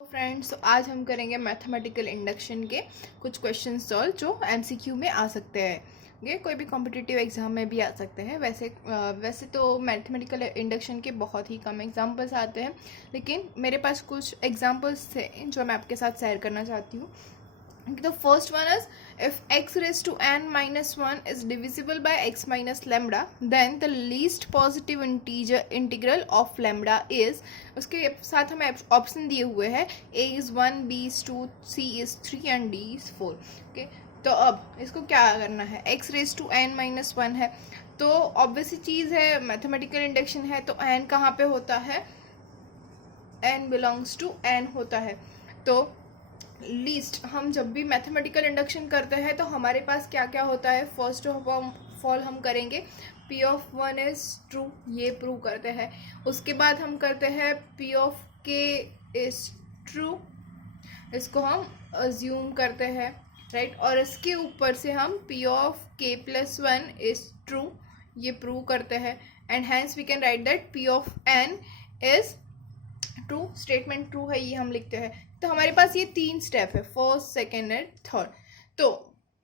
Friends, तो आज हम करेंगे मैथमेटिकल इंडक्शन के कुछ क्वेश्चन सॉल्व जो एमसीक्यू में आ सकते हैं। ये कोई भी कॉम्पिटिटिव एग्जाम में भी आ सकते हैं। वैसे तो मैथमेटिकल इंडक्शन के बहुत ही कम एग्जांपल्स आते हैं, लेकिन मेरे पास कुछ एग्जांपल्स थे जो मैं आपके साथ शेयर करना चाहती हूँ। The first one is, if x raised to n minus 1 is divisible by x minus lambda, then the least positive integral of lambda is, उसके साथ हमें ऑप्शन दिए हुए हैं, a is 1, b is 2, c is 3 and d is 4। Okay, तो अब इसको क्या करना है। x raised to n minus 1 है, तो ऑब्वियस चीज़ है, मैथमेटिकल इंडक्शन है, तो n कहाँ पे होता है, n बिलोंग्स टू n होता है। तो लीस्ट हम जब भी मैथमेटिकल इंडक्शन करते हैं तो हमारे पास क्या क्या होता है। फर्स्ट ऑफ ऑल हम करेंगे p ऑफ 1 इज ट्रू, ये प्रूव करते हैं। उसके बाद हम करते हैं p of k is true, इसको हम अज्यूम करते हैं, राइट। और इसके ऊपर से हम p of k plus 1 is true, ये प्रूव करते हैं। And hence we can write that p of n is true, statement true है, ये हम लिखते हैं। तो हमारे पास ये 3 स्टेप है, फर्स्ट, सेकेंड एंड थर्ड। तो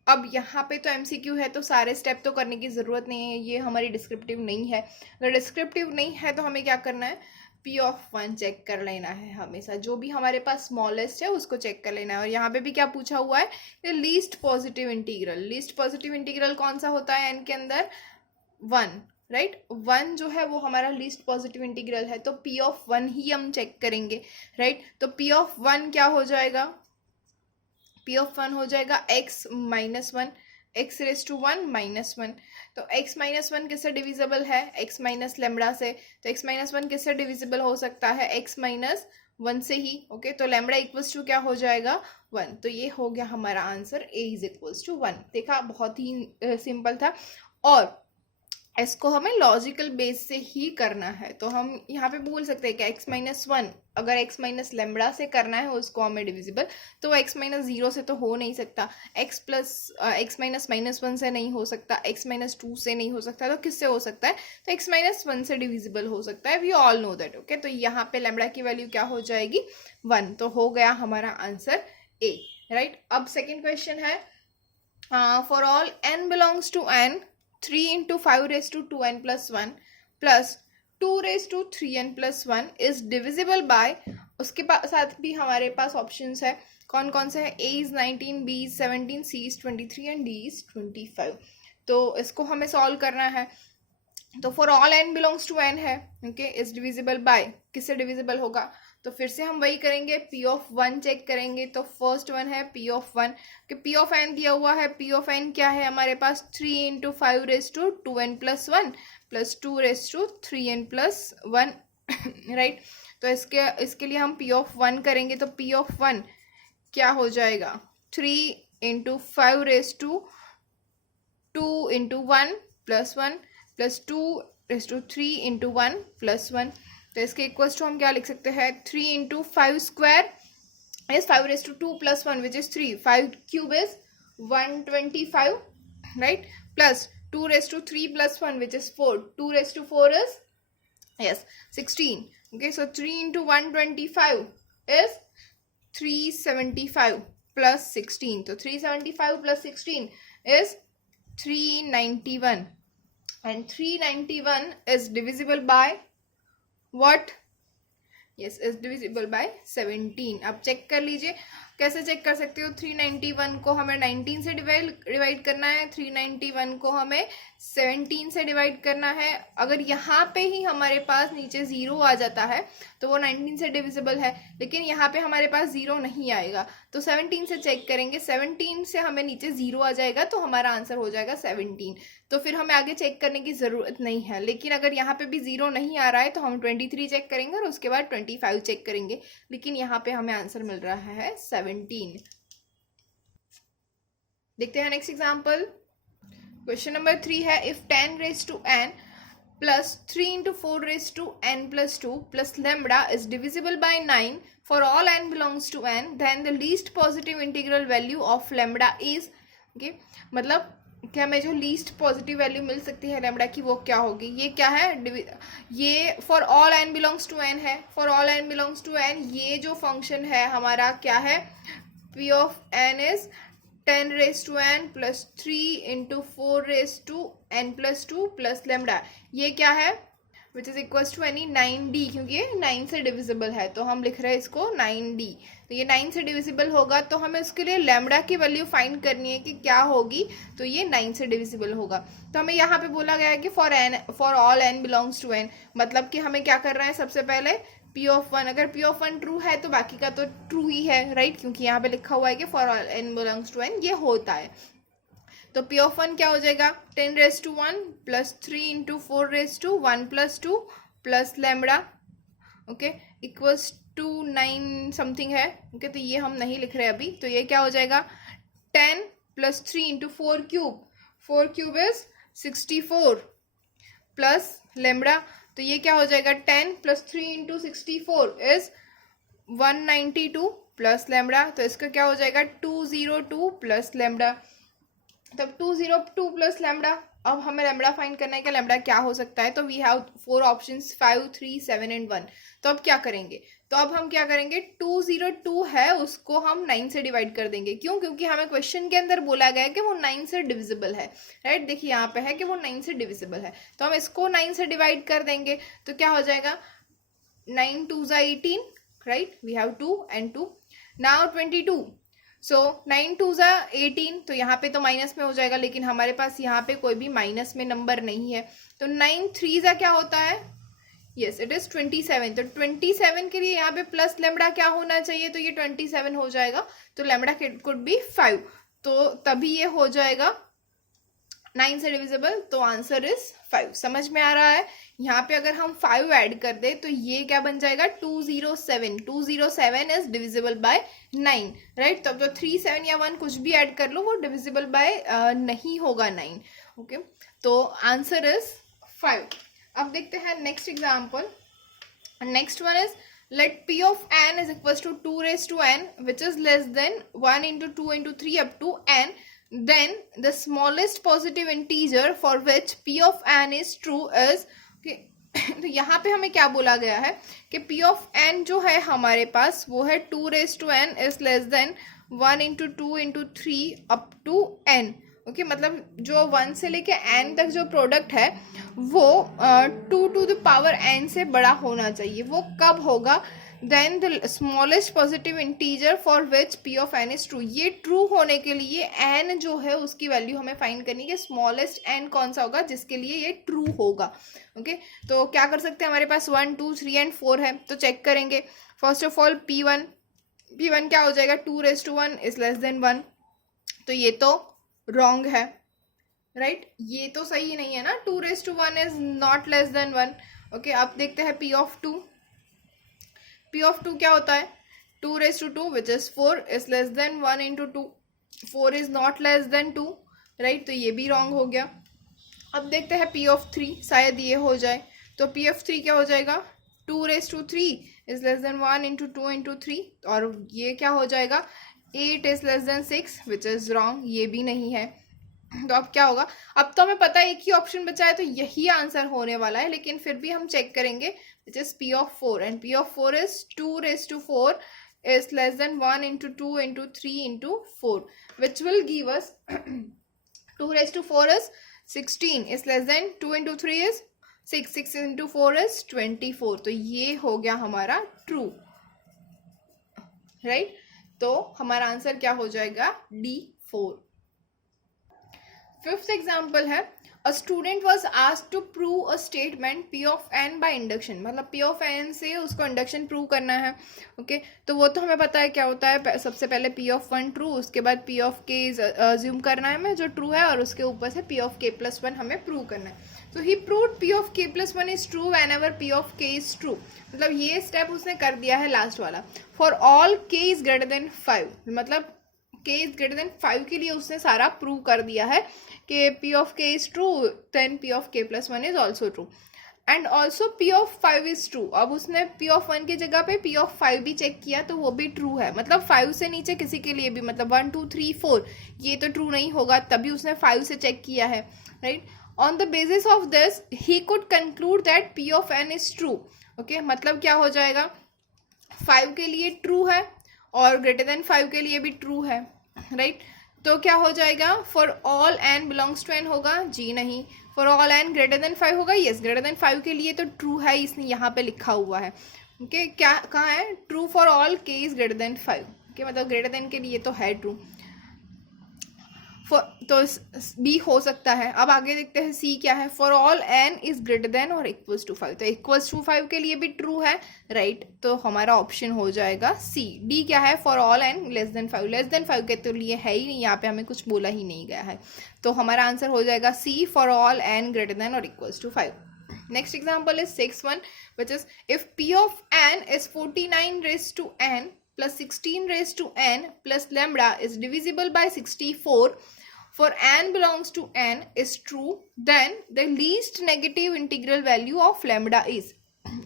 अब यहाँ पे तो एमसीक्यू है, तो सारे स्टेप तो करने की ज़रूरत नहीं है, ये हमारी डिस्क्रिप्टिव नहीं है। अगर डिस्क्रिप्टिव नहीं है तो हमें क्या करना है, p ऑफ 1 चेक कर लेना है। हमेशा जो भी हमारे पास स्मॉलेस्ट है उसको चेक कर लेना है। और यहाँ पे भी क्या पूछा हुआ है, least positive integral. Least positive integral कौन सा होता है n के अंदर, 1, राइट। 1 जो है वो हमारा लीस्ट पॉजिटिव इंटीग्रल है, तो p ऑफ 1 ही हम चेक करेंगे, राइट। तो p ऑफ 1 क्या हो जाएगा, p ऑफ 1 हो जाएगा x minus 1, x raise to 1 minus 1। तो x माइनस 1 किससे डिविजिबल है, x माइनस लेमड़ा से। तो x माइनस 1 किससे डिविजिबल हो सकता है, x माइनस 1 से ही। ओके, तो लेमड़ा इक्वल्स टू क्या हो जाएगा, 1। तो ये हो गया हमारा answer, a is equals to 1। देखा, बहुत ही सिंपल था। और इसको हमें लॉजिकल बेस से ही करना है। तो हम यहाँ पे बोल सकते हैं कि x माइनस 1 अगर x माइनस लेमड़ा से करना है उसको हमें डिविजिबल, तो x माइनस 0 से तो हो नहीं सकता, x माइनस माइनस 1 से नहीं हो सकता, x माइनस 2 से नहीं हो सकता, तो किससे हो सकता है, तो x माइनस 1 से डिविजिबल हो सकता है। We all know that. Okay, तो यहाँ पे लेमड़ा की वैल्यू क्या हो जाएगी, 1। तो हो गया हमारा आंसर a, राइट। अब सेकेंड क्वेश्चन है, for all n belongs to n, 3 into 5 raised to 2n plus 1 plus 2 raised to 3n plus 1 is divisible by, उसके साथ भी हमारे पास ऑप्शंस है, कौन कौन से है, a is 19, b is 17, c is 23 and d is 25। तो इसको हमें सॉल्व करना है। तो for all n belongs to n है, ओके, इज डिविजिबल बाय, किससे डिविजिबल होगा, तो फिर से हम वही करेंगे, p ऑफ 1 चेक करेंगे। तो फर्स्ट वन है p ऑफ 1, कि p ऑफ n दिया हुआ है, p ऑफ n क्या है हमारे पास, 3 into 5 raise to 2n plus 1 plus 2 raise to 3n plus 1, right. तो इसके लिए हम p ऑफ 1 करेंगे, तो p ऑफ 1 क्या हो जाएगा, 3 into 5 raise to 2 into 1 plus 1 plus 2 raise to 3 into 1 plus 1। तो इसके इक्वल्स टू हम क्या लिख सकते हैं, 3 into 5 square is 5 raise to 2 plus 1 which is 3, 5 cube is 125, right, plus 2 raise to 3 plus 1 which is 4, 2 raise to 4 is yes 16। okay, so 3 into 125 is 375 plus 16, तो 375 plus 16 is 391 and 391 is divisible by what, yes, is divisible by 17। अब check कर लीजिए, कैसे check कर सकते हो, 391 को हमें 19 से डिवाइड करना है, 391 को हमें 17 से डिवाइड करना है। अगर यहाँ पे ही हमारे पास नीचे 0 आ जाता है तो वो 19 से डिविजिबल है, लेकिन यहाँ पे हमारे पास 0 नहीं आएगा, तो 17 से चेक करेंगे, 17 से हमें नीचे 0 आ जाएगा तो हमारा आंसर हो जाएगा 17। तो फिर हमें आगे चेक करने की ज़रूरत नहीं है। लेकिन अगर यहाँ पे भी 0 नहीं आ रहा है तो हम 23 चेक करेंगे और उसके बाद 25 चेक करेंगे, लेकिन यहाँ पे हमें आंसर मिल रहा है 17। देखते हैं नेक्स्ट एग्जाम्पल। क्वेश्चन नंबर 3 है, if 10 raise to n plus 3 into 4 raised to n plus 2 plus lambda is divisible by 9 for all n belongs to n, then the least positive integral value of lambda is, okay, मतलब कि हमें जो least positive value मिल सकती है lambda की वो क्या होगी। ये क्या है, ये for all N belongs to n है। For all N belongs to N ये जो फंक्शन है हमारा क्या है, P of N is 10 raise to n plus 3 into 4 raise to n plus 2 plus lambda. ये क्या है, which is equals to any 9d, क्योंकि ये 9 से डिविजिबल है तो हम लिख रहे हैं इसको 9d। तो ये 9 से डिविजिबल होगा तो हमें उसके लिए लैम्डा की वैल्यू फाइंड करनी है कि क्या होगी, तो ये 9 से डिविजिबल होगा। तो हमें यहाँ पे बोला गया है कि for all N belongs to N, मतलब कि हमें क्या कर रहे हैं, सबसे पहले पी ऑफ वन, अगर पी ऑफ वन ट्रू है तो बाकी का तो ट्रू ही है, राइट, क्योंकि यहाँ पे लिखा हुआ है कि for all N belongs to N ये होता है। तो पी ऑफ वन क्या हो जाएगा, 10 raise to 1 plus 3 into 4 raise to 1 plus 2 plus lambda, okay, equals to 9 something है, ओके। तो ये हम नहीं लिख रहे अभी, तो ये क्या हो जाएगा 10 plus 3 into 4 cube, 4 cube is 64 plus lambda. तो ये क्या हो जाएगा 10 plus 3 into 64 is 192 plus lambda. तो इसका क्या हो जाएगा 202 प्लस लैम्डा। तब 202 प्लस लैम्डा, अब हमें लैम्डा फाइंड करना है कि लैम्डा क्या हो सकता है। तो वी हैव 4 ऑप्शंस 5, 3, 7 एंड 1। तो अब क्या करेंगे, तो अब हम क्या करेंगे 202 है उसको हम 9 से डिवाइड कर देंगे। क्यों, क्योंकि हमें क्वेश्चन के अंदर बोला गया है कि वो 9 से डिविजिबल है, राइट। देखिए यहाँ पे है कि वो 9 से डिविजिबल है, तो हम इसको 9 से डिवाइड कर देंगे। तो क्या हो जाएगा 9 2 18, right, we have 2 and 2, now 22। So 9 2 18, तो यहाँ पे तो माइनस में हो जाएगा, लेकिन हमारे पास यहाँ पे कोई भी माइनस में नंबर नहीं है। तो 9 3 क्या होता है, यस इट इज 27। तो 27 के लिए यहाँ पे प्लस लैम्डा क्या होना चाहिए, तो ये 27 हो जाएगा। तो लैम्डा कुड बी 5, तो तभी ये हो जाएगा 9 से डिविजिबल। तो आंसर इज 5। समझ में आ रहा है। यहाँ पे अगर हम 5 ऐड कर दे तो ये क्या बन जाएगा 207। 207 इज डिविजिबल बाय 9, राइट। तब तो 3 7 या 1 कुछ भी ऐड कर लो वो डिविजिबल बाय नहीं होगा 9, ओके। तो आंसर इज 5। अब देखते हैं next example. Next one is let p of n is equals to 2 raised to n which is less than 1 into 2 into 3 up to n, then the smallest positive integer for which p of n is true is, okay, तो यहाँ पे हमें क्या बोला गया है कि p of n जो है हमारे पास वो है 2 raised to n is less than 1 into 2 into 3 up to n, okay मतलब जो 1 से लेके n तक जो प्रोडक्ट है वो 2 to the power n से बड़ा होना चाहिए। वो कब होगा, then the smallest positive integer for which p of n is true. ये ट्रू होने के लिए n जो है उसकी वैल्यू हमें फाइंड करनी है, स्मॉलेस्ट n कौन सा होगा जिसके लिए ये ट्रू होगा, ओके। तो क्या कर सकते हैं, हमारे पास 1 2 3 एंड 4 है, तो चेक करेंगे। फर्स्ट ऑफ ऑल p1 क्या हो जाएगा 2 raised to 1 is less than 1, तो ये तो रॉन्ग है, राइट, ये तो सही नहीं है ना। 2 raised to 1 is not less than 1, okay. अब देखते हैं p of 2 क्या होता है 2 raised to 2 which is 4 is less than 1 into 2, 4 is not less than 2, right, तो ये भी रॉन्ग हो गया। अब देखते हैं p of 3, शायद ये हो जाए। तो p of 3 क्या हो जाएगा 2 raised to 3 is less than 1 into 2 into 3, और ये क्या हो जाएगा 8 is less than 6 which is wrong, ये भी नहीं है। तो अब क्या होगा, अब तो हमें पता है एक ही ऑप्शन बचा है तो यही आंसर होने वाला है, लेकिन फिर भी हम चेक करेंगे which is p of 4, and p of 4 is 2 raised to 4 is less than 1 into 2 into 3 into 4, which will give us 2 raised to 4 is 16 is less than 2 into 3 is 6, 6 into 4 is 24। तो ये हो गया हमारा true, right. तो हमारा answer क्या हो जाएगा D4। फिफ्थ एग्जाम्पल है, a student was asked to prove a statement p of n by induction, मतलब p of n से उसको इंडक्शन प्रूव करना है, ओके। तो वो तो हमें पता है क्या होता है, सबसे पहले p of 1 ट्रू, उसके बाद p of k अज्यूम करना है हमें जो ट्रू है, और उसके ऊपर से p of k plus 1 हमें प्रूव करना है। तो he proved p of k plus 1 is true when ever p of k is true, मतलब ये स्टेप उसने कर दिया है लास्ट वाला। For all k is greater than 5, मतलब k इज ग्रेटर देन 5 के लिए उसने सारा प्रूव कर दिया है कि p of k is true, then p of k plus 1 is also true. And also P of 5 is true. अब उसने पी ऑफ 1 की जगह पे पी ऑफ 5 भी चेक किया तो वो भी ट्रू है, मतलब 5 से नीचे किसी के लिए भी, मतलब 1 2 3 4 ये तो ट्रू नहीं होगा, तभी उसने 5 से चेक किया है, right. On the basis of this he could conclude that P of N is true. Okay, मतलब क्या हो जाएगा, 5 के लिए ट्रू है और ग्रेटर देन 5 के लिए भी ट्रू है, राइट। तो क्या हो जाएगा, for all N belongs to N होगा, जी नहीं। For all N greater than 5 होगा, यस ग्रेटर देन 5 के लिए तो ट्रू है, इसने यहाँ पे लिखा हुआ है। ओके, क्या कहाँ है, ट्रू फॉर ऑल के इज ग्रेटर देन 5। ओके, मतलब ग्रेटर देन के लिए तो है ट्रू, तो बी हो सकता है। अब आगे देखते हैं सी क्या है, for all N is greater than और इक्वल्स टू 5, तो इक्वल्स टू 5 के लिए भी ट्रू है, राइट। तो हमारा ऑप्शन हो जाएगा सी। डी क्या है, for all N less than 5, less than 5 के तो लिए है ही नहीं, यहाँ पे हमें कुछ बोला ही नहीं गया है, तो हमारा आंसर हो जाएगा C, for all N greater than और equals to 5। Next example is 6th one, which is if p of n is 49 raised to n plus 16 raised to n plus lambda is divisible by 64 for n belongs to n is true, then the least negative integral value of lambda is।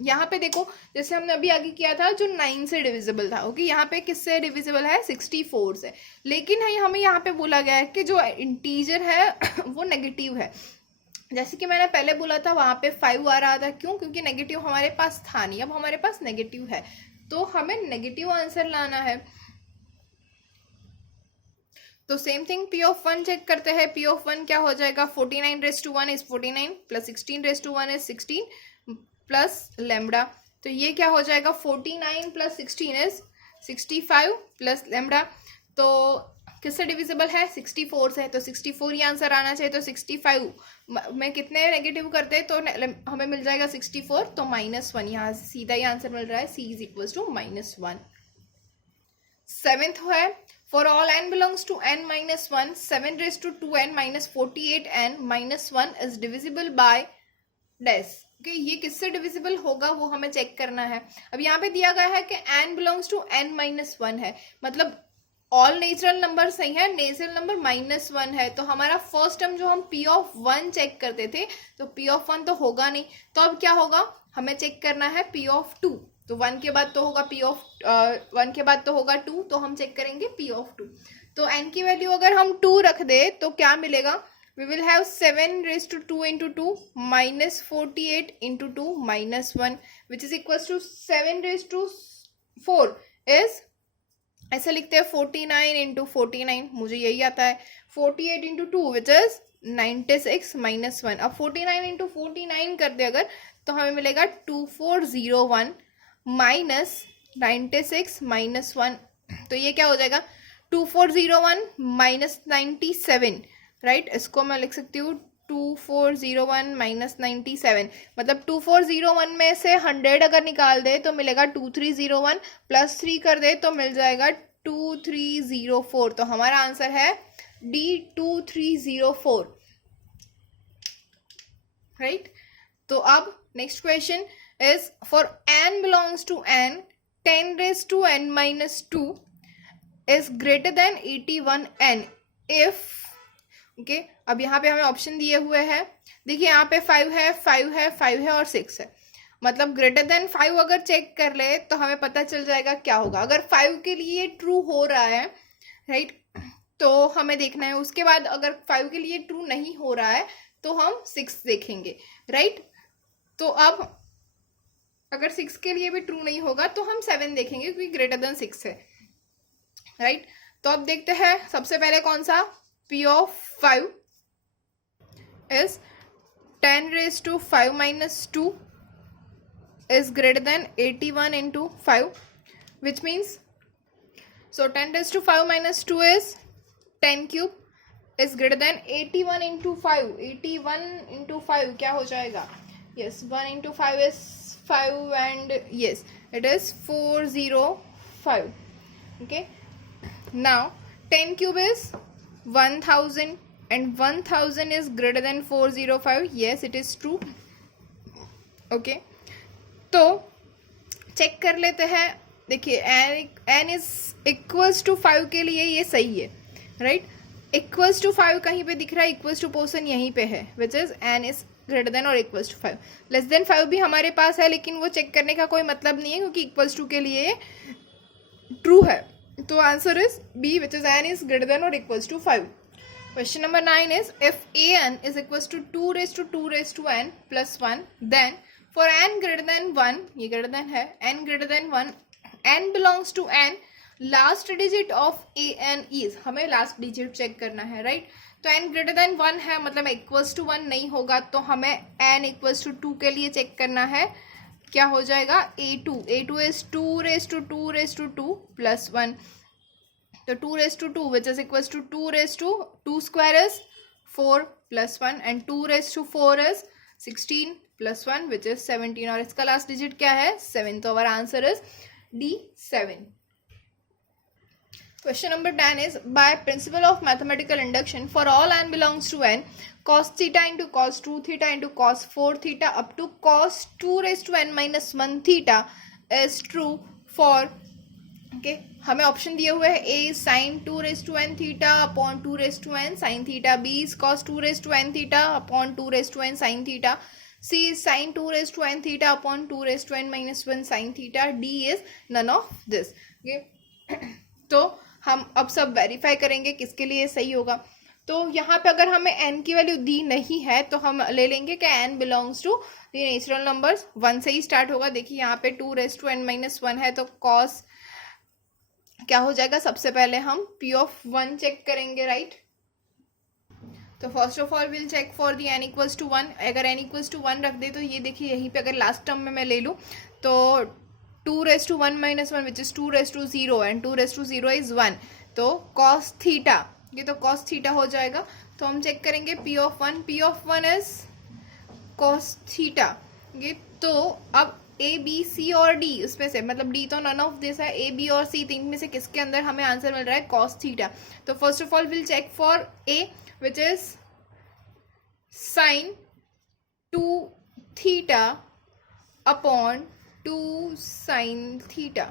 यहाँ पे देखो, जैसे हमने अभी आगे किया था जो 9 से डिविजिबल था, ओके, यहाँ पे किससे डिविजिबल है, 64 से, लेकिन है हमें यहाँ पे बोला गया है कि जो इंटीजर है वो नेगेटिव है। जैसे कि मैंने पहले बोला था वहाँ पे 5 आ रहा था, क्यों, क्योंकि नेगेटिव हमारे पास था नहीं, अब हमारे पास नेगेटिव है, तो हमें नेगेटिव आंसर लाना है। तो same thing P of 1 check करते हैं, पी ऑफ 1 क्या हो जाएगा, 49 raise to 1 is 49 plus 16 raise to 1 is 16 plus lambda, तो ये क्या हो जाएगा, 49 प्लस 16 इज 65 प्लस लेमडा, तो किससे डिविजिबल है, 64 से, तो 64 ही आंसर आना चाहिए। तो 65 में कितने नेगेटिव करते हैं तो हमें मिल जाएगा 64, तो -1, यहाँ से सीधा ही आंसर मिल रहा है, C is equal to -1। 7th है, for all n belongs to n minus 1 7 raised to 2n minus 48n minus 1 is divisible by dash. Okay, ये किससे डिविजिबल होगा वो हमें चेक करना है। अब यहाँ पे दिया गया है कि n belongs to n minus 1 है, मतलब ऑल नेचुरल नंबर सही है, नेचुरल नंबर -1 है, तो हमारा फर्स्ट टर्म जो हम p ऑफ 1 चेक करते थे तो p ऑफ 1 तो होगा नहीं, तो अब क्या होगा, हमें चेक करना है p ऑफ 2, तो 1 के बाद तो होगा p ऑफ 1 के बाद तो होगा 2, तो हम चेक करेंगे p ऑफ 2। तो n की वैल्यू अगर हम 2 रख दे तो क्या मिलेगा, we will have 7 raised to 2 into 2 minus 48 into 2 minus 1 which is equals to 7 raised to 4 is, ऐसे लिखते हैं 49 इंटू 49, मुझे यही आता है, 48 इंटू 2 विच इज 96 माइनस 1। अब 49 इंटू 49 कर दे अगर तो हमें मिलेगा 2401 माइनस 96 माइनस 1, तो ये क्या हो जाएगा 2401 माइनस 97, राइट। इसको मैं लिख सकती हूँ 2401 माइनस 97, मतलब 2401 में से 100 अगर निकाल दे तो मिलेगा 2301 प्लस 3 कर दे तो मिल जाएगा 2304, तो हमारा आंसर है D 2304, राइट। तो अब next question is for n belongs to n 10 raised to n minus 2 is greater than 81n if, okay अब यहाँ पे हमें ऑप्शन दिए हुए हैं, देखिए यहाँ पे 5 है 5 है 5 है और 6 है, मतलब ग्रेटर देन 5 अगर चेक कर ले तो हमें पता चल जाएगा क्या होगा। अगर 5 के लिए ट्रू हो रहा है, राइट, तो हमें देखना है, उसके बाद अगर 5 के लिए ट्रू नहीं हो रहा है तो हम 6 देखेंगे, राइट। तो अब अगर 6 के लिए भी ट्रू नहीं होगा तो हम 7 देखेंगे क्योंकि ग्रेटर देन 6 है, राइट। तो अब देखते हैं सबसे पहले कौन सा, P of 5 is 10 raised to 5 minus 2 is greater than 81 into 5, which means, so 10 raised to 5 minus 2 is 10 cube is greater than 81 into 5, 81 into 5 क्या हो जाएगा, yes 1 into 5 is 5 and yes it is 405, okay। Now 10 cube is 1000 and 1000 is greater than 405, yes it is true, okay। तो check कर लेते हैं, देखिए n is equals to 5 के लिए ये सही है, राइट। इक्वल्स टू 5 कहीं पे दिख रहा है, इक्वल्स टू पोर्शन यहीं पे है, which is n is greater than और इक्वल्स टू 5। लेस देन 5 भी हमारे पास है, लेकिन वो चेक करने का कोई मतलब नहीं है क्योंकि इक्वल्स टू के लिए ट्रू है। तो answer is B, which is n is greater than और equals to 5। Question number 9 is, if an is equals to 2 raised to 2 raised to n plus 1, then for n greater than 1, ये greater than है, n greater than 1, n belongs to n, last digit of an is, हमें last digit check करना है, right? तो n greater than 1 है, मतलब equals to 1 नहीं होगा, तो हमें n equals to 2 के लिए check करना है, क्या हो जाएगा, a2 is 2 raised to 2 raised to 2 plus 1, तो 2 raised to 2 which is equals to 2 raised to 2 square is 4 plus 1 and 2 raised to 4 is 16 plus 1 which is 17 और इसका लास्ट डिजिट क्या है 7। तो हमारा answer is D 7। Question number 10 is, by principle of mathematical induction, for all n belongs to n, cos theta into cos 2 theta into cos 4 theta up to cos 2 raised to n minus 1 theta is true for, okay, हमें option दिए हुए हैं, a sin 2 raised to n theta upon 2 raised to n sin theta, b is cos 2 raised to n theta upon 2 raised to n sin theta, c is sin 2 raised to n theta upon 2 raised to n minus 1 sin theta, d is none of this, okay? तो हम अब सब verify करेंगे किसके लिए सही होगा। तो यहाँ पे अगर हमें n की वैल्यू दी नहीं है तो हम ले लेंगे कि n belongs to the natural numbers, 1 से ही स्टार्ट होगा। देखिए यहाँ पे 2 raised to n minus 1 है, तो cos क्या हो जाएगा, सबसे पहले हम p ऑफ 1 चेक करेंगे, राइट? तो first of all will check for the n equals to 1। अगर n इक्वल्स टू 1 रख दे तो ये देखिए यहीं पे अगर लास्ट टर्म में मैं ले लूँ तो 2 raised to 1 minus 1 which is 2 raised to 0 and 2 raised to 0 is 1, तो cos थीटा, ये तो cos थीटा हो जाएगा। तो हम चेक करेंगे p of 1 is cos theta, ये तो अब a b c और d, उसमें से मतलब d तो नन ऑफ दिस है, a b और c तीन में से किसके अंदर हमें आंसर मिल रहा है cos थीटा। तो first of all will check for a which is sin 2 theta upon 2 sin theta,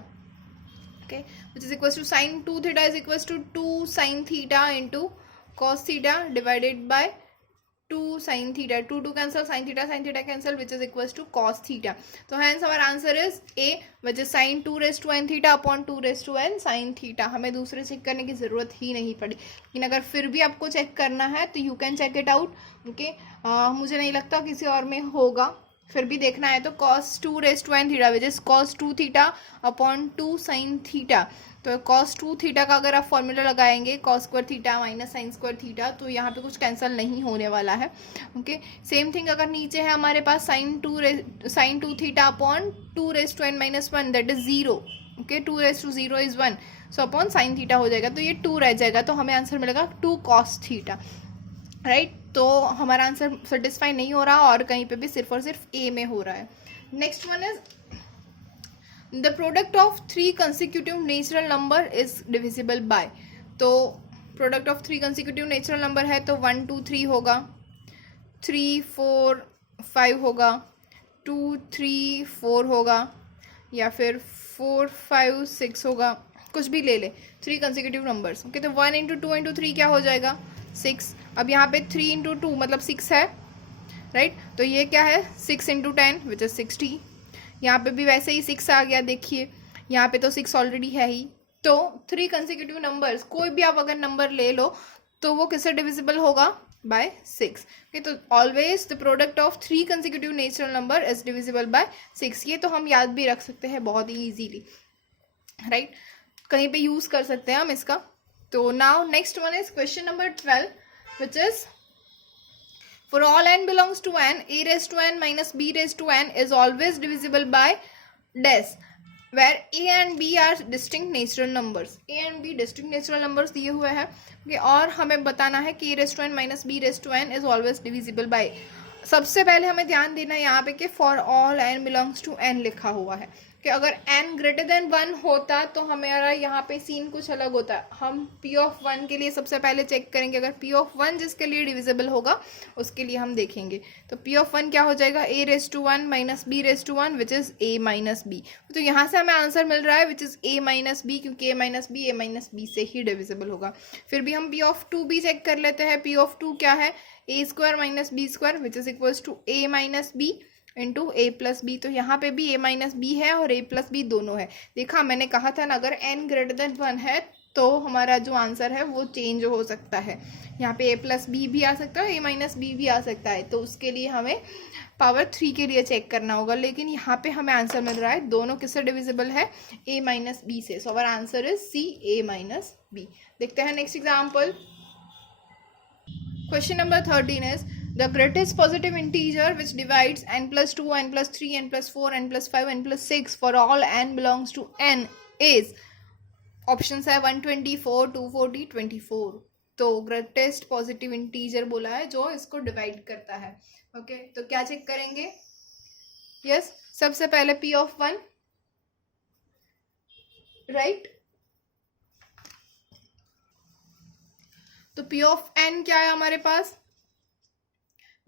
okay, which is equals to sin 2 theta is equals to 2 sin theta into cos theta divided by 2 sin theta, 2 cancel, sin theta cancel, which is equals to cos theta. तो hence our answer is a, which is sin 2 raised to n theta upon 2 raised to n sin theta। हमें दूसरे check करने की ज़रूरत ही नहीं पड़ी, लेकिन अगर फिर भी आपको चेक करना है तो you can check it out, okay. मुझे नहीं लगता किसी और में होगा, फिर भी देखना है तो cos 2 raised to n theta which is cos 2 theta upon 2 sin theta, तो cos 2 theta का अगर आप फॉर्मूला लगाएंगे cos square theta minus sine square theta, तो यहाँ पे कुछ कैंसिल नहीं होने वाला है, ओके। सेम थिंग अगर नीचे है हमारे पास sin 2 theta upon 2 raised to n minus 1 that is 0, okay, 2 raised to 0 is 1, so upon sin theta हो जाएगा, तो ये 2 रह जाएगा, तो हमें आंसर मिलेगा 2 cos थीटा, राइट। तो हमारा आंसर सेटिस्फाई नहीं हो रहा और कहीं पे भी सिर्फ और सिर्फ ए में हो रहा है। Next one is, the product of 3 consecutive natural number is divisible by. तो product of 3 consecutive natural number है तो 1 2 3 होगा, 3 4 5 होगा, 2 3 4 होगा, या फिर 4 5 6 होगा, कुछ भी ले ले, 3 कंसेक्यूटिव नंबर्स, ओके। तो 1 इंटू 2 इंटू 3 क्या हो जाएगा 6। अब यहाँ पे 3 इंटू 2 मतलब 6 है, राइट? तो ये क्या है 6 इंटू 10 विच इज 60। यहाँ पे भी वैसे ही 6 आ गया, देखिए यहाँ पे तो 6 ऑलरेडी है ही। तो 3 कंसेक्यूटिव नंबर्स, कोई भी आप अगर नंबर ले लो तो वो किससे डिविजिबल होगा बाय 6, ओके। तो always the product of 3 consecutive natural number is divisible bye 6। ये तो हम याद भी रख सकते हैं बहुत ही ईजीली, राइट? कहीं पे यूज कर सकते हैं हम इसका। तो now next one is question number 12 which is, for all n belongs to n, a raised to n minus b raised to n is always divisible by dash, where a and b are distinct natural numbers। a and b distinct natural numbers दिए हुए हैं, okay, और हमें बताना है कि a raised to n minus b raised to n is always divisible by। सबसे पहले हमें ध्यान देना है यहाँ पे कि for all n belongs to n लिखा हुआ है, कि अगर n ग्रेटर देन 1 होता तो हमारा यहाँ पे सीन कुछ अलग होता। हम p ऑफ 1 के लिए सबसे पहले चेक करेंगे, अगर p ऑफ 1 जिसके लिए डिविजिबल होगा उसके लिए हम देखेंगे। तो p ऑफ 1 क्या हो जाएगा, a⁻1 minus b⁻1 which is a minus b। तो यहाँ से हमें आंसर मिल रहा है which is a minus b, क्योंकि a माइनस b से ही डिविजिबल होगा। फिर भी हम p ऑफ 2 भी चेक कर लेते हैं। p ऑफ 2 क्या है, a² minus b² which is equals to a minus b into A plus B. तो यहाँ पे भी a माइनस बी है और a प्लस बी दोनों है। देखा, मैंने कहा था ना, अगर n ग्रेटर देन 1 है तो हमारा जो आंसर है वो चेंज हो सकता है। यहाँ पे a प्लस बी भी आ सकता है, a माइनस बी भी आ सकता है। तो उसके लिए हमें पावर 3 के लिए चेक करना होगा, लेकिन यहाँ पे हमें आंसर मिल रहा है दोनों किससे डिविजिबल है, a माइनस बी से। So our answer is C, a minus B. देखते हैं next example. Question number 13 is the greatest positive integer which divides n plus 2, n plus 3, n plus 4, n plus 5, n plus 6 for all n belongs to n is, options है 124, 240, 24। तो greatest positive integer बोला है जो इसको divide करता है। Okay, तो क्या चेक करेंगे? यस, सबसे पहले p ऑफ 1, राइट। तो p ऑफ n क्या है हमारे पास?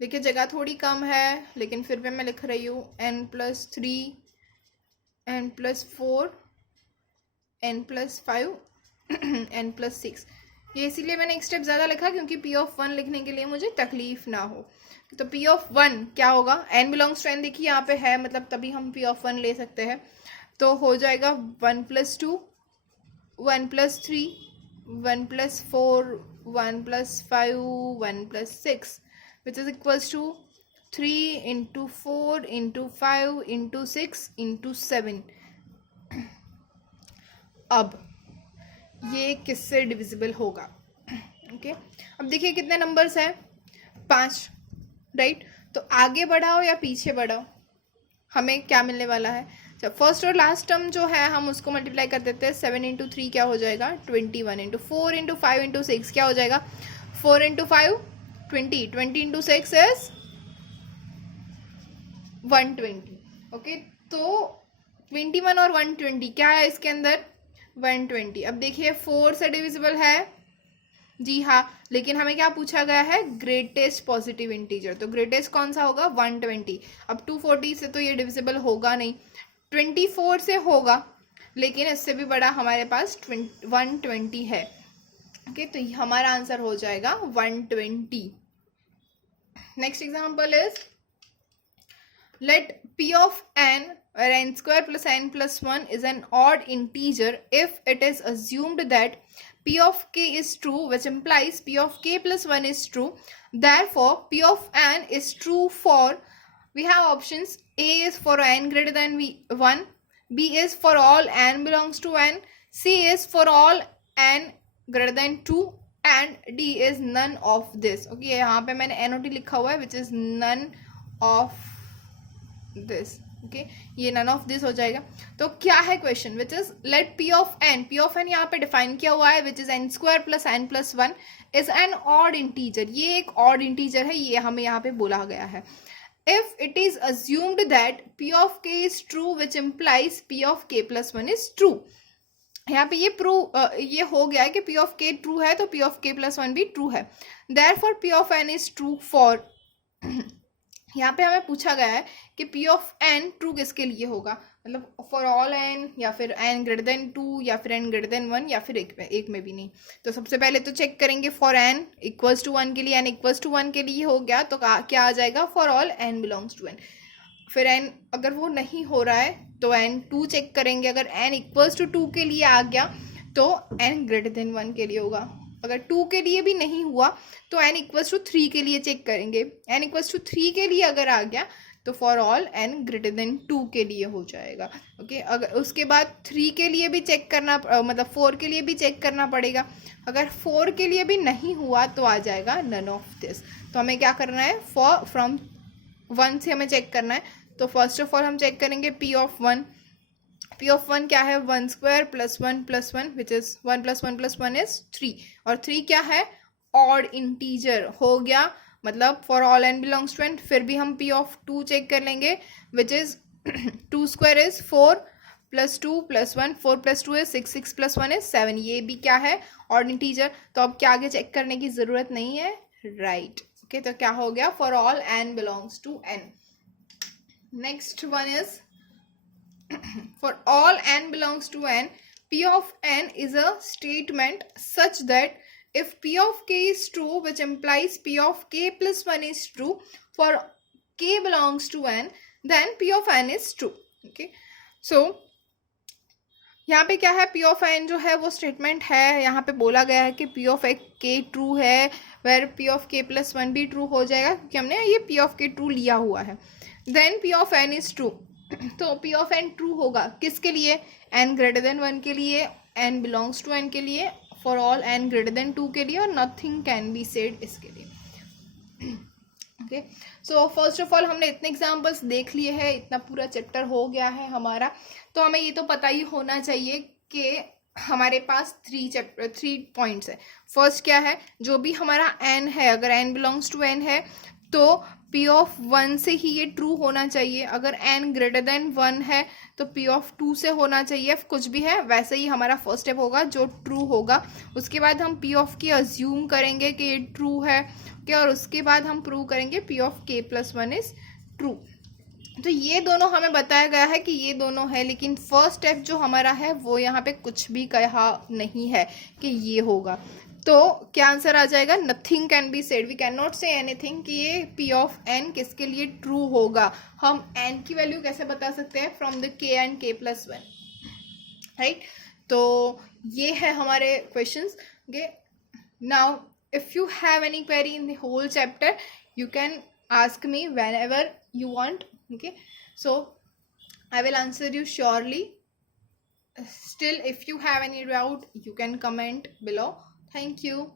देखिए जगह थोड़ी कम है, लेकिन फिर भी मैं लिख रही हूँ n plus 3, n plus 4, n plus 5, n plus 6। ये इसीलिए मैंने एक स्टेप ज़्यादा लिखा क्योंकि p ऑफ 1 लिखने के लिए मुझे तकलीफ ना हो। तो p ऑफ 1 क्या होगा, n बिलोंग्स टू n, देखिए यहाँ पे है, मतलब तभी हम p ऑफ 1 ले सकते हैं। तो हो जाएगा 1 plus 2, 1 plus 3, 1 plus 4, 1 plus 5, 1 plus 6 which is equals to 3 into 4 into 5 into 6 into 7। अब ये किससे डिविजिबल होगा? ओके, अब देखिए कितने नंबर्स हैं, 5, राइट। तो आगे बढ़ाओ या पीछे बढ़ाओ, हमें क्या मिलने वाला है? जब फर्स्ट और लास्ट टर्म जो है हम उसको मल्टीप्लाई कर देते हैं। 7 इंटू 3 क्या हो जाएगा, 21 इंटू 4 इंटू 5 इंटू 6 क्या हो जाएगा, 4 इंटू 5 20, 20 इंटू 6 इज 120। ओके, तो 21 और 120 क्या है इसके अंदर, 120। अब देखिए 4 से डिविजिबल है, जी हाँ, लेकिन हमें क्या पूछा गया है, ग्रेटेस्ट पॉजिटिव इंटीजर। तो ग्रेटेस्ट कौन सा होगा, 120। अब 240 से तो ये डिविजिबल होगा नहीं, 24 से होगा, लेकिन इससे भी बड़ा हमारे पास 120 है। ओके, तो हमारा आंसर हो जाएगा 120। Next example is let p of n or n square plus n plus 1 is an odd integer if it is assumed that p of k is true, which implies p of k plus 1 is true. Therefore p of n is true for, we have options, a is for n greater than 1, b is for all n belongs to n, c is for all n greater than 2 and d is none of this। Okay, यहाँ पे मैंने NOT लिखा हुआ है which is none of this. Okay, ये none of this हो जाएगा। तो क्या है question, which is let p of n यहाँ पे डिफाइन किया हुआ है which is n square plus n plus 1 is an odd integer. ये एक ऑड इंटीजर है, ये हमें यहाँ पे बोला गया है। if it is assumed that p of k is true which implies p of k plus 1 is true। यहाँ पे ये हो गया है कि p of k ट्रू है तो p of k plus 1 भी ट्रू है। therefore p of n is true for यहाँ पे हमें पूछा गया है कि p of n ट्रू किसके लिए होगा, मतलब फॉर ऑल n या फिर n ग्रेटर देन 2 या फिर n ग्रेटर देन 1 या फिर एक में भी नहीं। तो सबसे पहले तो चेक करेंगे फॉर n इक्वल्स टू 1 के लिए, n इक्वल्स टू 1 के लिए हो गया तो क्या आ जाएगा, for all n belongs to n। फिर n अगर वो नहीं हो रहा है तो n 2 चेक करेंगे, अगर n इक्वल्स टू 2 के लिए आ गया तो n ग्रेटर देन 1 के लिए होगा। अगर 2 के लिए भी नहीं हुआ तो n इक्वल्स टू 3 के लिए चेक करेंगे, n इक्वल्स टू 3 के लिए अगर आ गया तो for all n greater than 2 के लिए हो जाएगा। ओके, अगर उसके बाद 3 के लिए भी चेक करना, मतलब 4 के लिए भी चेक करना पड़ेगा। अगर 4 के लिए भी नहीं हुआ तो आ जाएगा नन ऑफ दिस। तो हमें क्या करना है, फ्रॉम 1 से हमें चेक करना है। तो फर्स्ट ऑफ ऑल हम चेक करेंगे p ऑफ 1। p ऑफ 1 क्या है, 1 square plus 1 plus 1 which is 1 plus 1 plus 1 is 3। और 3 क्या है, ऑड इंटीजर हो गया, मतलब for all n belongs to n। फिर भी हम p ऑफ 2 चेक कर लेंगे which is 2 square is 4 2 + 1, 4 + 2 is 6, 6 + 1 is 7, ये भी क्या है, ऑड इंटीजर, तो अब क्या आगे चेक करने की ज़रूरत नहीं है, राइट। ओके, तो क्या हो गया, for all n belongs to n। Next one is for all n belongs to n, p of n is a statement such that if p of k is true, which implies p of k plus 1 is true for k belongs to n, then p of n is true। okay, so यहाँ पे क्या है, p of n जो है वो statement है, यहाँ पे बोला गया है कि p of k ट्रू है, where p of k plus 1 भी ट्रू हो जाएगा क्योंकि हमने ये p of k ट्रू लिया हुआ है। Then p of n is true, तो p of n ट्रू होगा किसके लिए, n ग्रेटर देन 1 के लिए, n बिलोंग्स टू n के लिए, for all n greater than 2 के लिए, और नथिंग कैन बी सेड इसके लिए। Okay, so first of all हमने इतने एग्जाम्पल्स देख लिए हैं, इतना पूरा चैप्टर हो गया है हमारा, तो हमें ये तो पता ही होना चाहिए कि हमारे पास 3 पॉइंट्स है। फर्स्ट क्या है, जो भी हमारा n है, अगर n बिलोंग्स टू n है तो p ऑफ 1 से ही ये ट्रू होना चाहिए, अगर n ग्रेटर देन 1 है तो p ऑफ 2 से होना चाहिए, कुछ भी है वैसे ही हमारा फर्स्ट स्टेप होगा जो ट्रू होगा। उसके बाद हम p ऑफ k अज्यूम करेंगे कि ये ट्रू है, और उसके बाद हम प्रूव करेंगे p of k plus 1 is true. तो ये दोनों हमें बताया गया है कि ये दोनों है, लेकिन फर्स्ट स्टेप जो हमारा है वो यहाँ पे कुछ भी कहा नहीं है कि ये होगा, तो क्या आंसर आ जाएगा, nothing can be said, we can not say anything कि ये p ऑफ n किसके लिए ट्रू होगा। हम n की वैल्यू कैसे बता सकते हैं, from the k and k plus 1, right. तो ये है हमारे questions. Okay, now if you have any query in the whole chapter, you can ask me whenever you want। okay, so I will answer you surely। still if you have any doubt you can comment below। thank you।